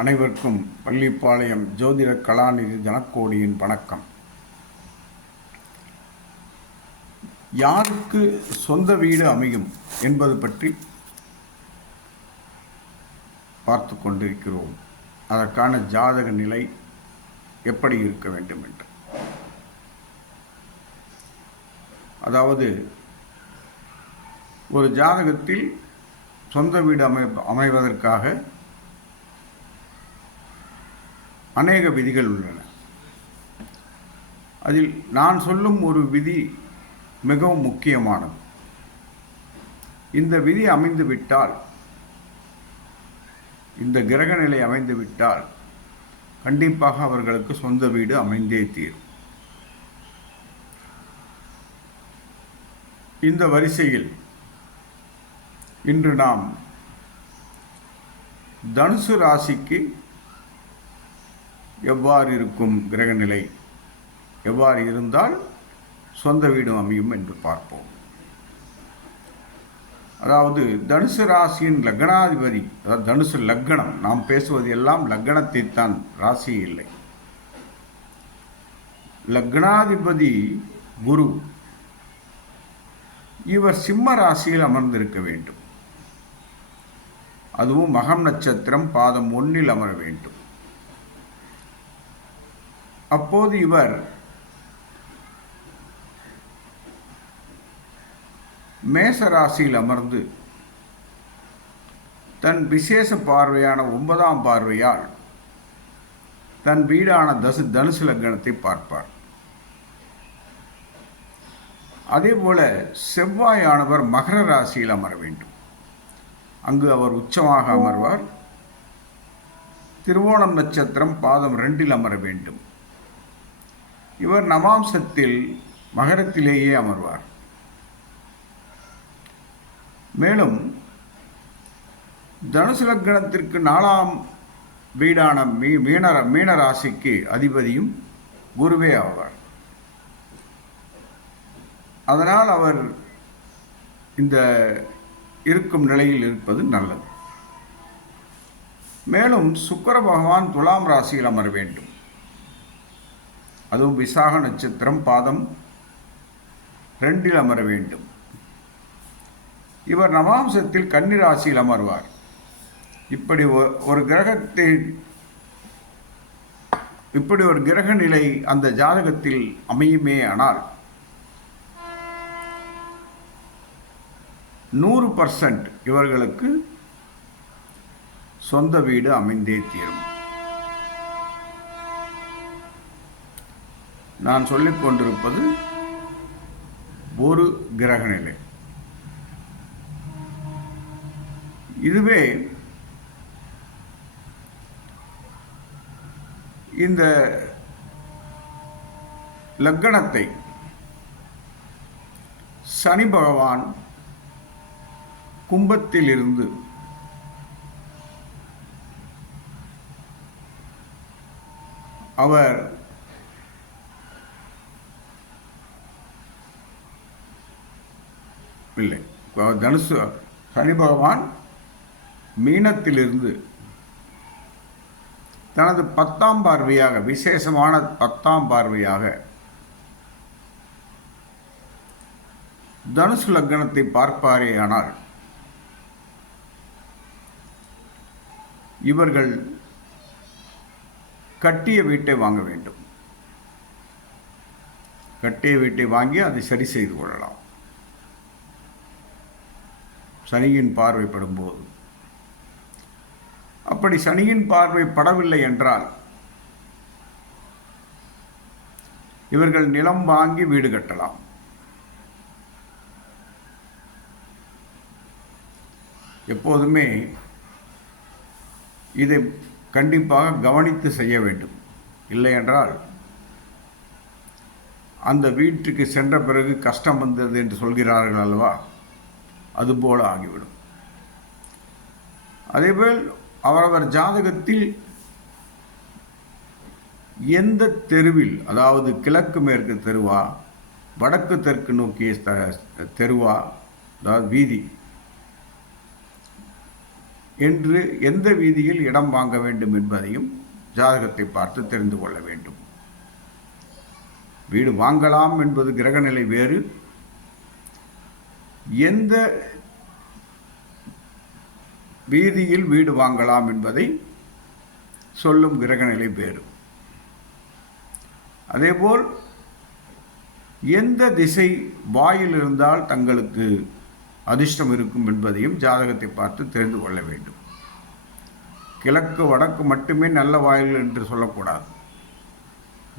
அனைவருக்கும் பள்ளிப்பாளையம் ஜோதிட கலாநிதி ஜனக்கோடியின் வணக்கம். யாருக்கு சொந்த வீடு அமையும் என்பது பற்றி பார்த்து கொண்டிருக்கிறோம். அதற்கான ஜாதக நிலை எப்படி இருக்க வேண்டும் என்று. அதாவது ஒரு ஜாதகத்தில் சொந்த வீடு அமை அமைவதற்காக அநேக விதிகள் உள்ளன. அதில் நான் சொல்லும் ஒரு விதி மிகவும் முக்கியமானது. இந்த விதி அமைந்துவிட்டால் இந்த கிரக நிலை அமைந்துவிட்டால் கண்டிப்பாக அவர்களுக்கு சொந்த வீடு அமைந்தே தீரும். இந்த வரிசையில் இன்று நாம் தனுசு ராசிக்கு எவ்வாறு இருக்கும் கிரகநிலை? எவ்வாறு இருந்தால் சொந்த வீடும் அமையும் என்று பார்ப்போம். அதாவது தனுசு ராசியின் லக்னாதிபதி அதாவது தனுசு லக்னம் நாம் பேசுவது எல்லாம் லக்னத்தை தான் ராசி இல்லை. லக்னாதிபதி குரு இவர் சிம்ம ராசியில் அமர்ந்திருக்க வேண்டும். அதுவும் மகம் நட்சத்திரம் பாதம் ஒன்றில் அமர வேண்டும். அப்போது இவர் மேச ராசியில் அமர்ந்து தன் விசேஷ பார்வையான ஒன்பதாம் பார்வையால் தன் வீடான தசு தனுசு லக்னத்தை பார்ப்பார். அதேபோல செவ்வாயானவர் மகர ராசியில் அமர வேண்டும். அங்கு அவர் உச்சமாக அமர்வார். திருவோணம் நட்சத்திரம் பாதம் ரெண்டில் அமர வேண்டும். இவர் நவாம்சத்தில் மகரத்திலேயே அமர்வார். மேலும் தனுசு லக்னத்திற்கு நாலாம் வீடான மீ மீன மீன ராசிக்கு அதிபதியும் குருவே ஆவார். அதனால் அவர் இந்த இருக்கும் நிலையில் இருப்பது நல்லது. மேலும் சுக்கர பகவான் துலாம் ராசியில் அமர வேண்டும். அதுவும் விசாக நட்சத்திரம் பாதம் ரெண்டில் அமர வேண்டும். இவர் நவாம்சத்தில் கன்னிராசியில் அமர்வார். இப்படி ஒரு கிரகத்தை இப்படி ஒரு கிரக நிலை அந்த ஜாதகத்தில் அமையுமே ஆனால் நூறு பர்சன்ட் இவர்களுக்கு சொந்த வீடு அமைந்தே தீரும். நான் சொல்லிக் கொண்டிருப்பது ஒரு கிரக நிலை இதுவே இந்த லக்கணத்தை சனி பகவான் கும்பத்திலிருந்து அவர் இல்லை. தனுசு சனி பகவான் மீனத்திலிருந்து தனது பத்தாம் பார்வையாக விசேஷமான பத்தாம் பார்வையாக தனுசு லக்னத்தை பார்ப்பாரே ஆனால் இவர்கள் கட்டிய வீட்டை வாங்க வேண்டும். கட்டிய வீட்டை வாங்கி அதை சரி செய்து கொள்ளலாம். சனியின் பார்வைப்படும் போது அப்படி சனியின் பார்வை படவில்லை என்றால் இவர்கள் நிலம் வாங்கி வீடு கட்டலாம். எப்போதுமே இதை கண்டிப்பாக கவனித்து செய்ய வேண்டும். இல்லை என்றால் அந்த வீட்டுக்கு சென்ற பிறகு கஷ்டம் வந்தது என்று சொல்கிறார்கள் அல்லவா? அதுபோல ஆகிவிடும். அதேபோல் அவரவர் ஜாதகத்தில் எந்த தெருவில் அதாவது கிழக்கு மேற்கு தெருவா வடக்கு தெற்கு நோக்கிய தெருவா அதாவது வீதி என்று எந்த வீதியில் இடம் வாங்க வேண்டும் என்பதையும் ஜாதகத்தை பார்த்து தெரிந்து கொள்ள வேண்டும். வீடு வாங்கலாம் என்பது கிரகநிலை வேறு எந்த வீதியில் வீடு வாங்கலாம் என்பதை சொல்லும் கிரகநிலை பேரும் அதேபோல் எந்த திசை வாயில் இருந்தால் தங்களுக்கு அதிர்ஷ்டம் இருக்கும் என்பதையும் ஜாதகத்தை பார்த்து தெரிந்து கொள்ள வேண்டும். கிழக்கு வடக்கு மட்டுமே நல்ல வாயில் என்று சொல்லக்கூடாது.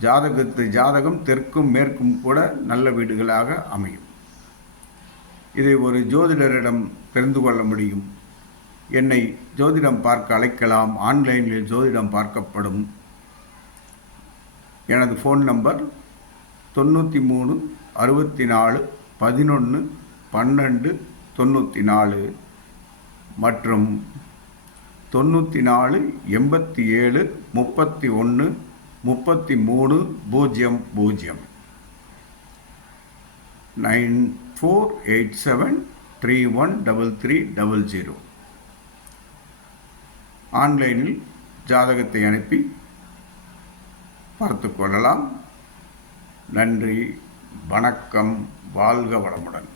ஜாதகத்து ஜாதகம் தெற்கும் மேற்கும் கூட நல்ல வீடுகளாக அமையும். இதை ஒரு ஜோதிடரிடம் தெரிந்து கொள்ள முடியும். என்னை ஜோதிடம் பார்க்க அழைக்கலாம். ஆன்லைனில் ஜோதிடம் பார்க்கப்படும். எனது ஃபோன் நம்பர் தொண்ணூற்றி மூணு அறுபத்தி நாலு பதினொன்று பன்னெண்டு தொண்ணூற்றி நாலு மற்றும் தொண்ணூற்றி நாலு எண்பத்தி ஏழு முப்பத்தி ஒன்று முப்பத்தி மூணு பூஜ்ஜியம் பூஜ்ஜியம். Nine four eight seven three one double three double zero. ஆன்லைனில் ஜாதகத்தை அனுப்பி பார்த்து கொள்ளலாம். நன்றி வணக்கம் வாழ்க வளமுடன்.